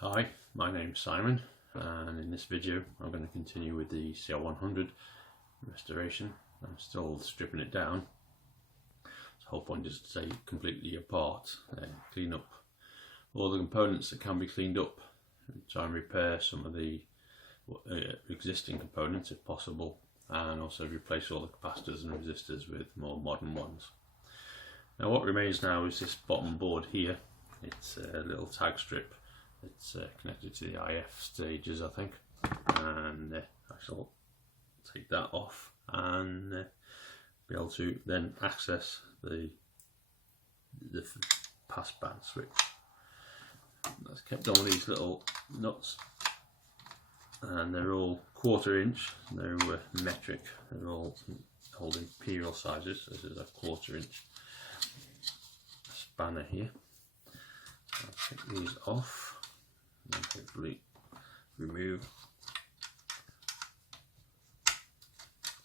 Hi, my name's Simon, and in this video I'm going to continue with the CR100 restoration. I'm still stripping it down. The whole point is to take it completely apart and clean up all the components that can be cleaned up, try and repair some of the existing components if possible, and also replace all the capacitors and resistors with more modern ones. Now what remains now is this bottom board here. It's a little tag strip. It's connected to the IF stages, I think, and I shall take that off and be able to then access the pass band switch. That's kept on with these little nuts, and they're all 1/4 inch. They're metric. They're all imperial sizes. This is a 1/4 inch spanner here. I'll take these off and hopefully remove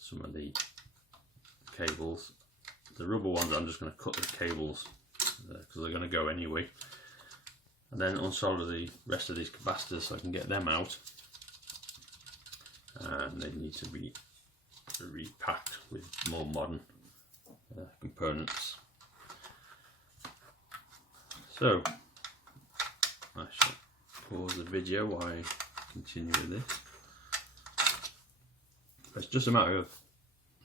some of the cables. The rubber ones, I'm just going to cut the cables because they're going to go anyway, and then unsolder the rest of these capacitors so I can get them out, and they need to be repacked with more modern components. So I shall pause the video while I continue with this. It's just a matter of,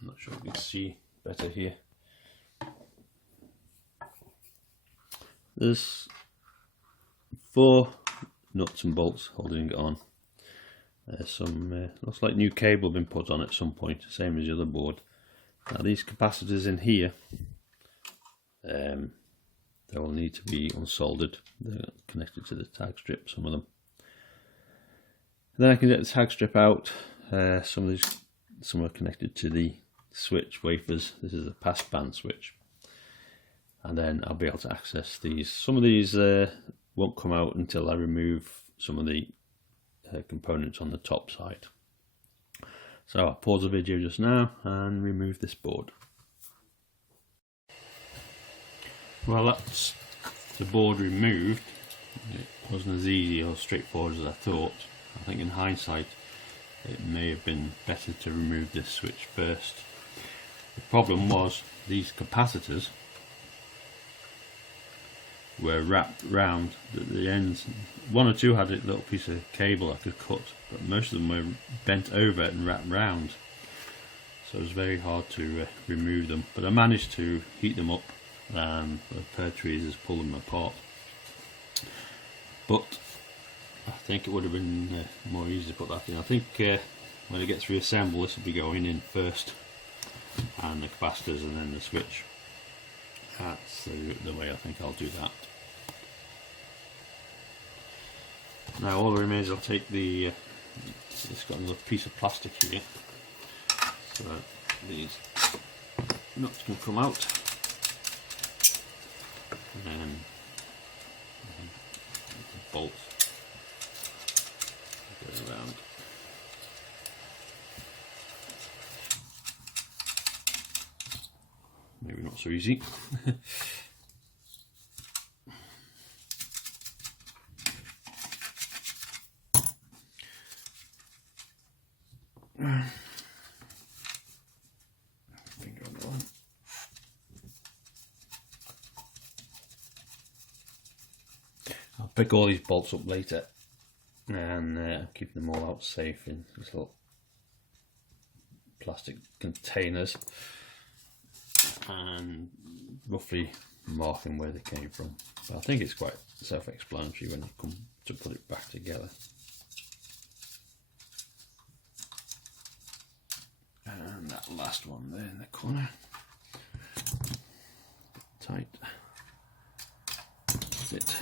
I'm not sure if you can see better here. There's 4 nuts and bolts holding it on. There's some, looks like new cable been put on at some point, same as the other board. Now these capacitors in here, they will need to be unsoldered. They're connected to the tag strip, some of them. And then I can get the tag strip out. Some are connected to the switch wafers. This is a pass band switch. And then I'll be able to access these. Some of these won't come out until I remove some of the components on the top side. So I'll pause the video just now and remove this board. Well, that's the board removed. It wasn't as easy or straightforward as I thought. I think in hindsight it may have been better to remove this switch first. The problem was these capacitors were wrapped round the ends. 1 or 2 had a little piece of cable I could cut, but most of them were bent over and wrapped round, so it was very hard to remove them. But I managed to heat them up and the pair tweezers pull them apart. But I think it would have been more easy to put that in. I think when it gets reassembled, this will be going in first, and the capacitors and then the switch. That's the way I think I'll do that. Now all that remains, I'll take the it's got another piece of plastic here, so these nuts can come out, and then the bolts go around. Maybe not so easy. Finger on the one. I'll pick all these bolts up later and keep them all out safe in these little plastic containers, and roughly marking where they came from. But I think it's quite self-explanatory when you come to put it back together. And that last one there in the corner, tight, that's it.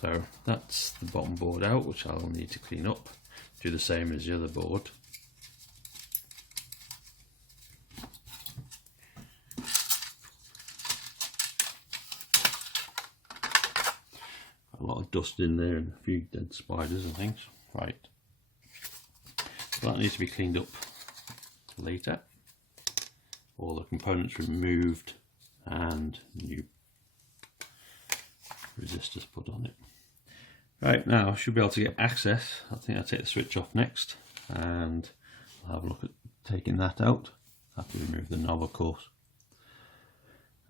So that's the bottom board out, which I'll need to clean up. Do the same as the other board. A lot of dust in there and a few dead spiders and things. Right. So that needs to be cleaned up later. All the components removed and new resistors put on it. Right, now I should be able to get access. I think I'll take the switch off next and I'll have a look at taking that out. I have to remove the knob, of course,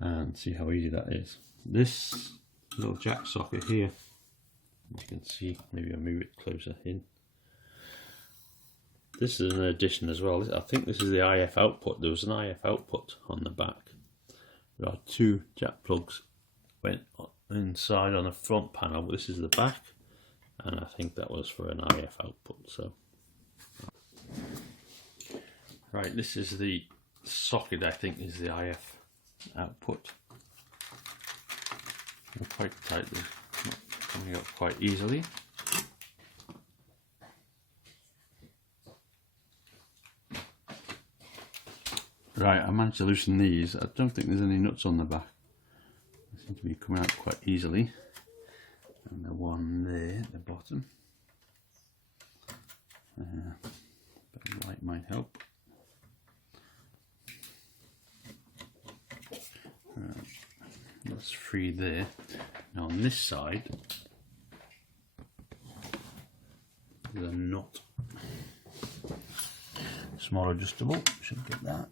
and see how easy that is. This little jack socket here, you can see, maybe I'll move it closer in. This is an addition as well. I think this is the IF output. There was an IF output on the back. There are 2 jack plugs went inside on the front panel, but this is the back, and I think that was for an IF output. So, right, this is the socket. I think is the IF output. They're quite tight. They're not coming up quite easily. Right, I managed to loosen these. I don't think there's any nuts on the back. They seem to be coming out quite easily. And the one there at the bottom. But the light might help. That's 3 there. Now on this side, there's a nut. Small adjustable, should get that.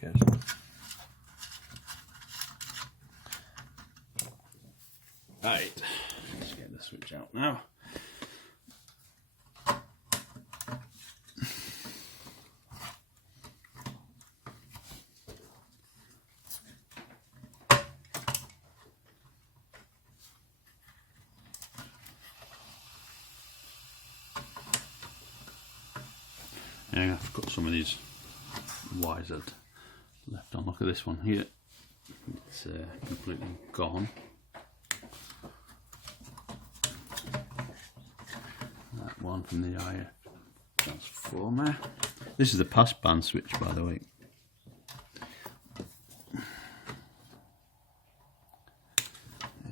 There it goes. Right, let's get the switch out now. Yeah, I've got some of these wires that left on. Look at this one here. It's completely gone. That one from the IF transformer. This is the passband switch, by the way.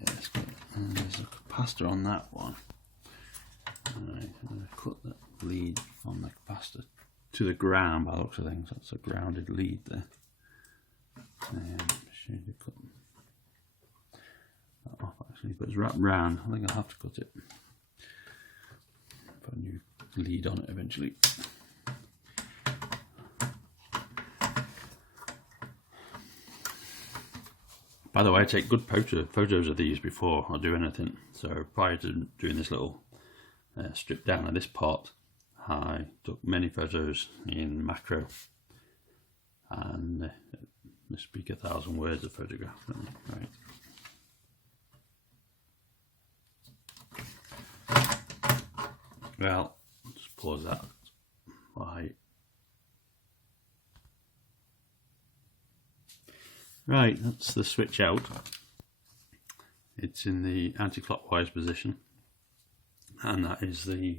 Yes, and there's a capacitor on that one. Alright, I'm going to cut that lead from the capacitor to the ground by the looks of things. That's a grounded lead there. Should have cut that off actually, but it's wrapped round. I think I'll have to cut it. Put a new lead on it eventually. By the way, I take good photos of these before I do anything. So prior to doing this little strip down of this part, I took many photos in macro, and it must speak 1,000 words of photograph. Right. Well, just pause that. Right, that's the switch out. It's in the anti-clockwise position, and that is the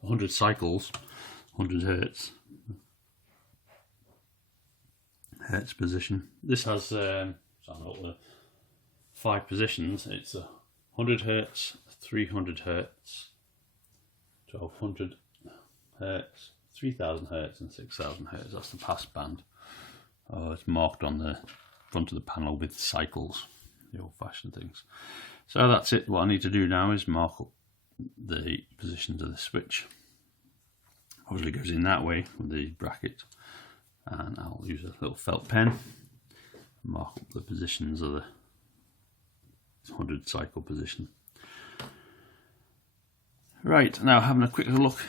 100 cycles, 100 hertz position. This has 5 positions. It's 100 hertz, 300 hertz, 1200 hertz, 3000 hertz, and 6000 hertz. That's the pass band. It's marked on the front of the panel with cycles, the old-fashioned things. So that's it. What I need to do now is mark up the positions of the switch. Obviously it goes in that way with the bracket, and I'll use a little felt pen, mark up the positions of the 100 cycle position. Right, now having a quick look,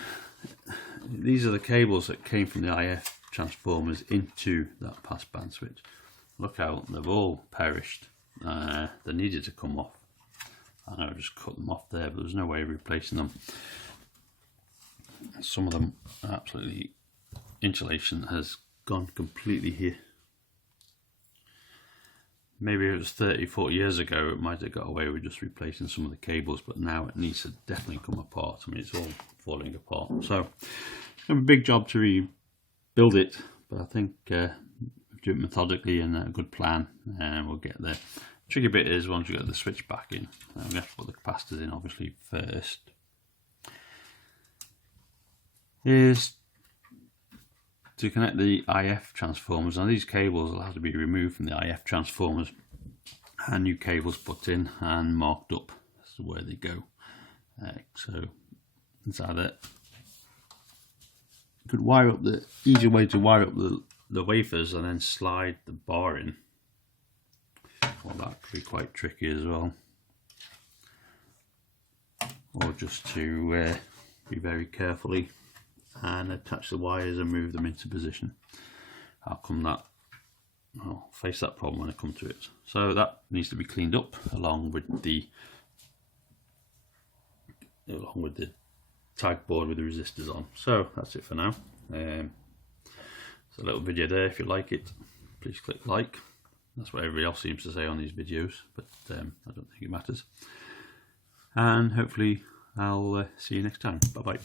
these are the cables that came from the IF transformers into that passband switch. Look how they've all perished. They needed to come off. I know I just cut them off there, but there's no way of replacing them. Some of them absolutely, insulation has gone completely here. Maybe it was 30-40 years ago, it might have got away with just replacing some of the cables, but now it needs to definitely come apart. I mean, it's all falling apart. So it's a big job to rebuild it, but I think do it methodically and a good plan, and we'll get there. The tricky bit is once you get the switch back in, we have to put the capacitors in obviously first, is to connect the IF transformers. Now these cables will have to be removed from the IF transformers and new cables put in and marked up as to where they go. So inside that, you could wire up the easier way to wire up the wafers and then slide the bar in. Well, that could be quite tricky as well. Or just to be very carefully and attach the wires and move them into position. I'll face that problem when I come to it. So that needs to be cleaned up along with the tag board with the resistors on. So that's it for now. It's a little video there. If you like it, please click like. That's what everybody else seems to say on these videos, but I don't think it matters. And hopefully I'll see you next time. Bye bye.